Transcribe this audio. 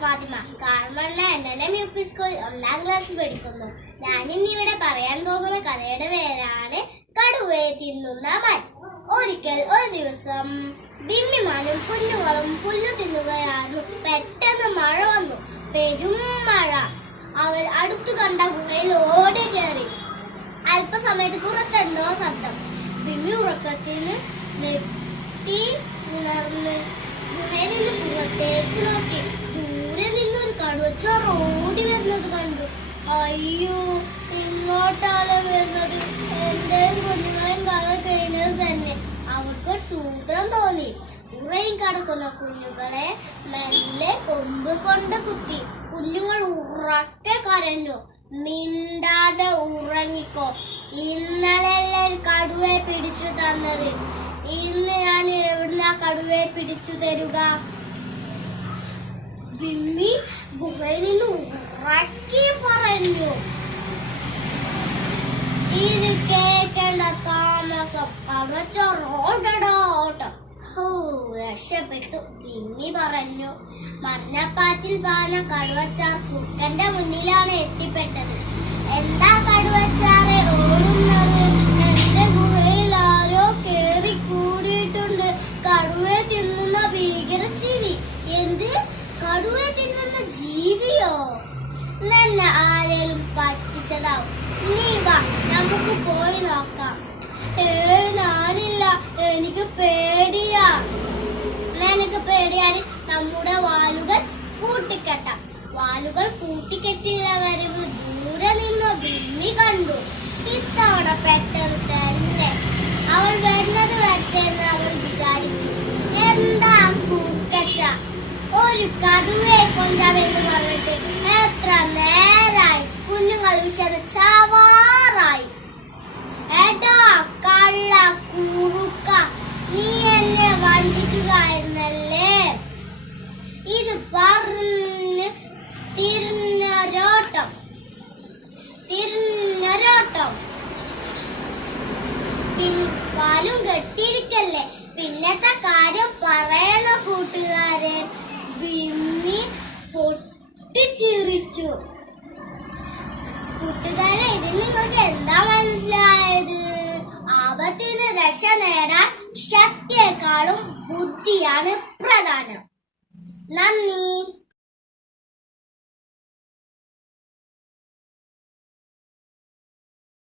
Fathima. കാർമണ്ണ NNM UP school 1ാം ക്ലാസ്സിൽ പഠിക്കുന്നു. ഞാനിന്നിവിടെ പറയാൻ പോകുന്ന കഥയുടെ പേരാണ് കടുവയെ തിന്നുന്ന മാൻ. ഒരിക്കൽ ഒരു ദിവസം ബിമ്മിമാനും കുഞ്ഞുങ്ങളും പുല്ലു തിന്നുകയായിരുന്നു. പെട്ടെന്ന് മഴ വന്നു, പെരും മഴ. അവർ അടുത്തു കണ്ട ഗുഹയിൽ ഓടി കയറി. അല്പസമയത്ത് പുറത്തെന്തോ ശബ്ദം. ബിമ്മി ഉറക്കത്തിന് നെട്ടി ഉണർന്ന് ഗുഹയിൽ നിന്ന് പുറത്തേക്ക് നോക്കി. ദൂരെ നിന്നൊരു കടുവച്ചാർ ഓടി വരുന്നത് കണ്ടു. അയ്യോ, ഇങ്ങോട്ടാണ് വരുന്നത്. എന്റെയും കുഞ്ഞുങ്ങളെയും കഥ കഴിഞ്ഞത് തന്നെ. അവർക്ക് സൂത്രം തോന്നി. ഉറയും കിടക്കുന്ന കുഞ്ഞുങ്ങളെ മെല്ലെ കൊമ്പ് കൊണ്ട് കുത്തി. കുഞ്ഞുങ്ങൾ ഉറക്കെ കരഞ്ഞു. മിണ്ടാതെ ഉറങ്ങിക്കോ. ഇന്നലെ കടുവയെ പിടിച്ചു തന്നത്. ഇന്ന് ഞാൻ എവിടുന്നാ കടുവയെ പിടിച്ചു തരുക? ബിമ്മി ഗുഹയിൽ നിന്ന് ഉറക്കി പറഞ്ഞു. ഇത് കേൾക്കേണ്ട താമസം. കടുവച്ചാർ ഓടടാ ഓട്ടം. രക്ഷപ്പെട്ടു, ബിമ്മി പറഞ്ഞു. മഞ്ഞപ്പാച്ചിൽ പാന കടുവച്ചാർ കുറുക്കന്റെ മുന്നിലാണ് എത്തിപ്പെട്ടത്. എന്താ കടുവച്ചാറെ ഓടുന്നത്? എന്റെ ഗുഹയിൽ ആരോ കേറി കൂടിയിട്ടുണ്ട്. കടുവയെ തിന്നുന്ന ഭീകര ജീവി. എന്ത്? കടുവയെ തിന്നുന്ന ജീവിയോ? എന്നെ ആരേലും പറ്റിച്ചതാവും. നീ വാ, നമുക്ക് പോയി നോക്കാം. ഞാനില്ല, എനിക്ക് പേടിയാ. നിനക്ക് പേടിയാല് നമ്മുടെ വാലുകൾ കൂട്ടിക്കെട്ടാം. വാലുകൾ കൂട്ടിക്കെട്ടില്ല വരവ് ദൂരെ നിന്നോ ബിമ്മി കണ്ടു. ഇത്തവണ പെട്ടത് തന്നെ. അവൾ വരുന്നത് വരട്ടെ എന്ന് അവൾ വിചാരിച്ചു. എന്താ കൂക്കച്ച, ഒരു കടുവയെ കൊണ്ടാവെന്ന് പറഞ്ഞിട്ട് എത്ര നേരായി. കുഞ്ഞുങ്ങൾ വിഷത് ചാവാറായി. ഏട്ടാ കള്ള കുറുക്ക, നീ എന്നെ വഞ്ചിക്കുകയായിരുന്നല്ലേ. ഇത് പറഞ്ഞ് തിരിഞ്ഞൊരോട്ടം. പാലും കെട്ടിയിരിക്കല്ലേ. പിന്നത്തെ കാര്യം പറയണ കൂട്ടുകാരെ. ബിമ്മി പൊട്ടിച്ചിരിച്ചു. കൂട്ടുകാരെ, ഇത് നിങ്ങൾക്ക് എന്താ മനസ്സിലായത്? ആപത്തിന് രക്ഷ നേടാൻ ശക്തിയേക്കാളും ബുദ്ധിയാണ് പ്രധാനം. നന്ദി.